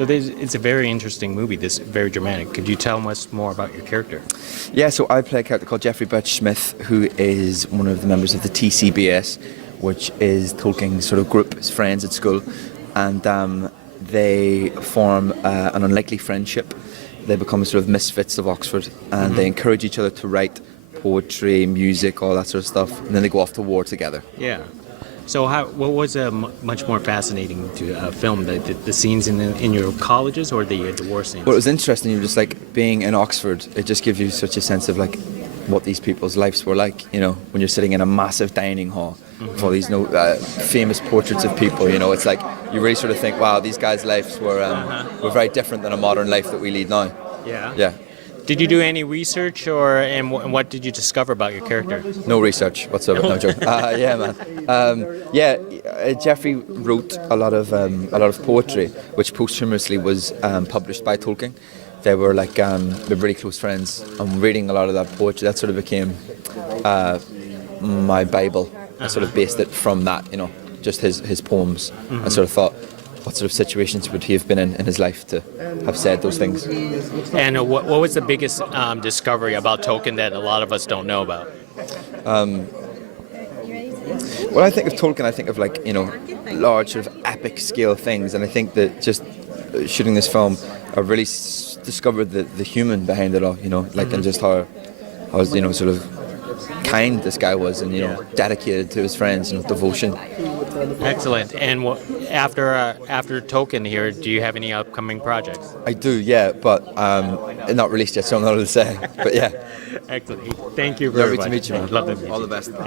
So it's a very interesting movie. This very dramatic. Could you tell us more about your character? Yeah, so I play a character called Jeffrey Birch Smith, who is one of the members of the TCBS, which is Tolkien's sort of group, his friends at school, and they form an unlikely friendship. They become sort of misfits of Oxford, and they encourage each other to write poetry, music, all that sort of stuff, and then they go off to war together. Yeah. So what was much more fascinating to film, the scenes in your colleges or the war scenes? Well, it was interesting. You were just like being in Oxford. It just gives you such a sense of like what these people's lives were like. You know, when you're sitting in a massive dining hall with all these famous portraits of people. You know, it's like you really sort of think, wow, these guys' lives were very different than a modern life that we lead now. Yeah. Yeah. Did you do any research, and what did you discover about your character? No research whatsoever. No joke. Yeah, man. Jeffrey wrote a lot of poetry, which posthumously was published by Tolkien. They were like they're really close friends. I'm reading a lot of that poetry. That sort of became my Bible. I sort of based it from that, you know, just his poems. I sort of thought, what sort of situations would he have been in his life to have said those things? And what was the biggest discovery about Tolkien that a lot of us don't know about? When I think of Tolkien, I think of like, you know, large sort of epic scale things, and I think that just shooting this film, I really discovered the human behind it all, you know, like and just how you know, sort of kind this guy was, and you know, dedicated to his friends, and devotion. Excellent. And after Tolkien here, do you have any upcoming projects? I do, yeah, but not released yet, so I'm not able to say. But yeah. Excellent. Thank you very much. Lovely to meet you, man. Love to meet you. All the best. Thank